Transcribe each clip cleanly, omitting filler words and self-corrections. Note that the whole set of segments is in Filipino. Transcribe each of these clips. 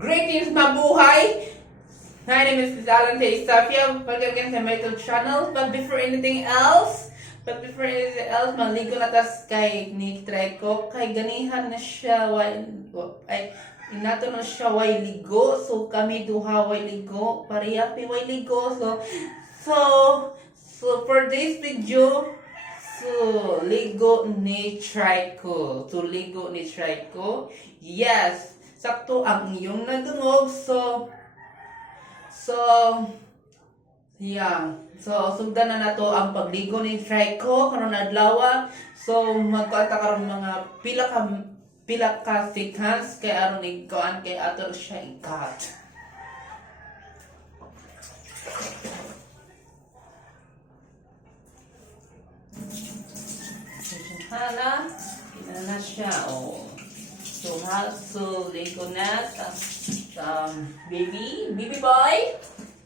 Greetings, mabuhay! My name is Alan T. Safia. Welcome again sa my YouTube channel. But before anything else, maligo na tas kay ni-try ko. Kay ganihan na siya, inato na siya way ligo. So kami duha way ligo. Pariyapi way ligo. So for this video, ligo ni try ko. Yes, sakto ang iyong nadungog. Sugdan na nato ang pagligo ni try ko karon adlaw. So magkuanta karon mga pila ka seconds kay aron ikuan kay ato siya i-cut. Hala, na siya, oh. So, ligo na, baby boy.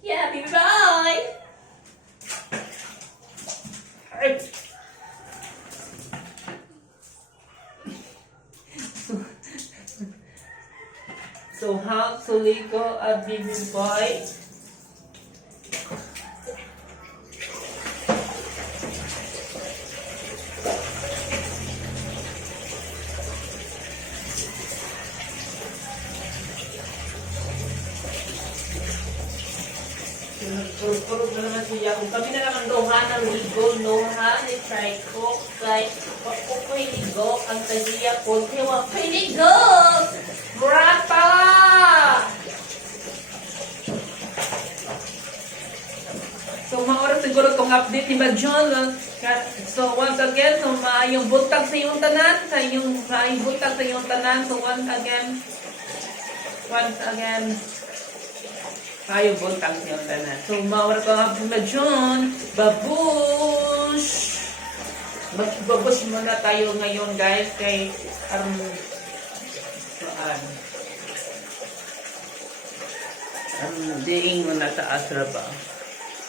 Yeah, baby boy. Alright. So how to ligo a baby boy? Puro na naman siya. Kung kami na naman doha ng ligo, ni-try ko kay wakoy ligo ang tagiya ko. Kaya wakoy ligo! Brata! So, maoras siguro itong update ni Bajon. So, once again, yung butag sa iyong tanan, So, once again, tayo buntang siya na. So, mawala ko ang Bajon. Babush! Babush muna tayo ngayon, guys. Kay, diing mo na taas ba?